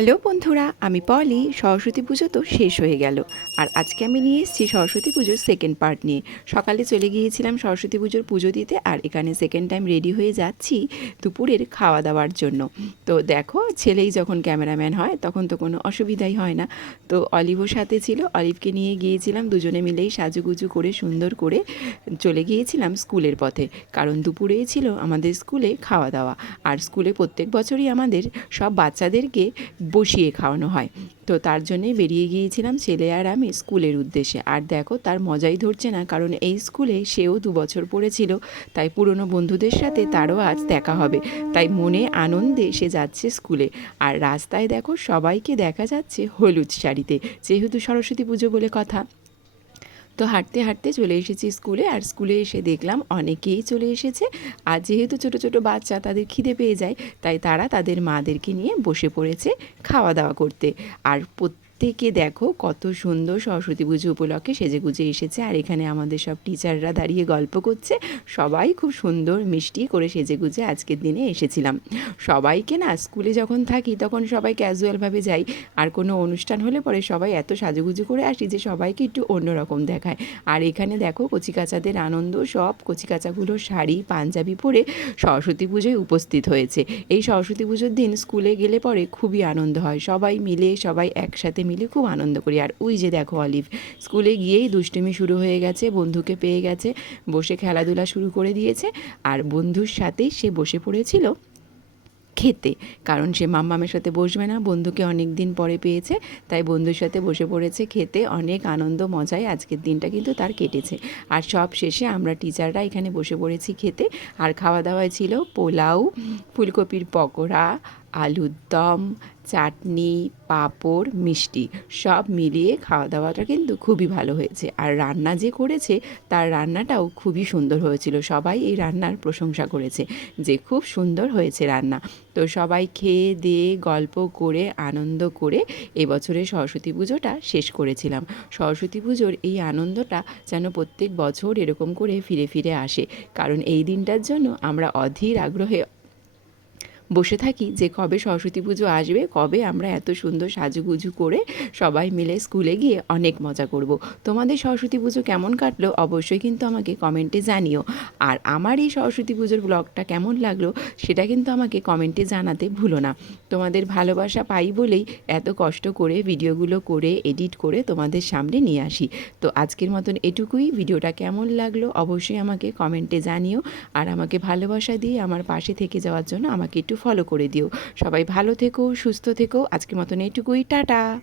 Hello বন্ধুরা, আমি পলি। সরস্বতী পুজো তো শেষ হয়ে গেল। আর আজকে আমি নিয়ে এসেছি সরস্বতী পুজোর সেকেন্ড পার্ট নিয়ে। সকালে চলে গিয়েছিলাম সরস্বতী পুজোর পুজো দিতে আর এখানে সেকেন্ড টাইম রেডি হয়ে যাচ্ছি দুপুরের খাওয়া দাওয়ার জন্য। তো দেখো, ছেলেই যখন ক্যামেরাম্যান হয়, তখন তো কোনো অসুবিধাই হয় না। তো অলিভও সাথে ছিল, অলিভকে নিয়ে গিয়েছিলাম, দুজনে মিলেই সাজুগুজু করে, সুন্দর করে চলে গিয়েছিলাম স্কুলের পথে। কারণ দুপুরেই ছিল আমাদের স্কুলে খাওয়া দাওয়া। আর স্কুলে প্রত্যেক বছরই আমাদের সব বাচ্চাদেরকে বসিয়ে খাওয়ানো হয়। তো তার জন্যে বেরিয়ে গিয়েছিলাম ছেলে আর আমি স্কুলের উদ্দেশ্যে। আর দেখো, তার মজাই ধরছে না, কারণ এই স্কুলে সেও দু বছর পড়েছিল। তাই পুরনো বন্ধুদের সাথে তারও আজ দেখা হবে। তাই মনে আনন্দে সে যাচ্ছে স্কুলে। আর রাস্তায় দেখো, সবাইকে দেখা যাচ্ছে হলুদ শাড়িতে। যেহেতু সরস্বতী পুজো বলে কথা। তো হাঁটতে হাঁটতে চলে এসেছি স্কুলে আর স্কুলে এসে দেখলাম অনেকেই চলে এসেছে। আর যেহেতু ছোট ছোট বাচ্চা তাদের খিদে পেয়ে যায়, তাই তারা তাদের মাদেরকে নিয়ে বসে পড়েছে খাওয়া দাওয়া করতে। আর প্রত্যেকে দেখো কত সুন্দর সরস্বতী পুজো উপলক্ষে সেজে গুজে এসেছে। আর এখানে আমাদের সব টিচাররা দাঁড়িয়ে গল্প করছে। সবাই খুব সুন্দর মিষ্টি করে সেজে গুজে আজকের দিনে এসেছিলাম। সবাইকে না স্কুলে যখন থাকি তখন সবাই ক্যাজুয়ালভাবে যাই। আর কোনো অনুষ্ঠান হলে পরে সবাই এত সাজুগুজু করে আসি যে সবাইকে একটু অন্যরকম দেখায়। আর এখানে দেখো কচিকাচাদের আনন্দ, সব কচিকাচাগুলো শাড়ি, পাঞ্জাবি পরে সরস্বতী পুজোয় উপস্থিত হয়েছে। এই সরস্বতী পুজোর দিন স্কুলে গেলে পরে খুবই আনন্দ হয়। সবাই মিলে সবাই একসাথে মিলে খুব আনন্দ করি। আর ওই যে দেখো অলিভ, স্কুলে গিয়েই দুষ্টুমি শুরু হয়ে গেছে, বন্ধুকে পেয়ে গেছে, বসে খেলাধুলা শুরু করে দিয়েছে, আর বন্ধুর সাথেই সে বসে পড়েছিল খেতে। কারণ সে মাম্মামের সাথে বসবে না, বন্ধুকে অনেক দিন পরে পেয়েছে, তাই বন্ধুর সাথে বসে পড়েছে খেতে। অনেক আনন্দ মজায় আজকের দিনটা কিন্তু তার কেটেছে। আর সব শেষে আমরা টিচাররা এখানে বসে পড়েছি খেতে। আর খাওয়া দাওয়ায় ছিল পোলাও, ফুলকপির পকোড়া আলুর দম, চাটনি, পাঁপড়, মিষ্টি সব মিলিয়ে খাওয়া দাওয়াটা কিন্তু খুবই ভালো হয়েছে। আর রান্না যে করেছে, তার রান্নাটাও খুবই সুন্দর হয়েছিল। সবাই এই রান্নার প্রশংসা করেছে যে খুব সুন্দর হয়েছে রান্না। তো সবাই খেয়ে দিয়ে গল্প করে, আনন্দ করে এবছরের সরস্বতী পুজোটা শেষ করেছিলাম। সরস্বতী পুজোর এই আনন্দটা যেন প্রত্যেক বছর এরকম করে ফিরে ফিরে আসে। কারণ এই দিনটার জন্য আমরা অধীর আগ্রহে বসে থাকি যে কবে সরস্বতী পুজো আসবে, কবে আমরা এত সুন্দর সাজুগুজু করে সবাই মিলে স্কুলে গিয়ে অনেক মজা করব। তোমাদের সরস্বতী পুজো কেমন কাটলো? অবশ্যই কিন্তু আমাকে কমেন্টে জানিও। আর আমার এই সরস্বতী পুজোর ব্লগটা কেমন লাগল, সেটা কিন্তু আমাকে কমেন্টে জানাতে ভুলো না। তোমাদের ভালোবাসা পাই বলেই এত কষ্ট করে ভিডিওগুলো করে এডিট করে তোমাদের সামনে নিয়ে আসি। তো আজকের মতন এটুকুই। ভিডিওটা কেমন লাগল অবশ্যই আমাকে কমেন্টে জানিও। আর আমাকে ভালোবাসা দিয়ে আমার পাশে থেকে যাওয়ার জন্য আমাকে একটু ফলো করে দিও। সবাই ভালো থেকো সুস্থ থেকো। আজকের মতন এইটুকুই। টাটা!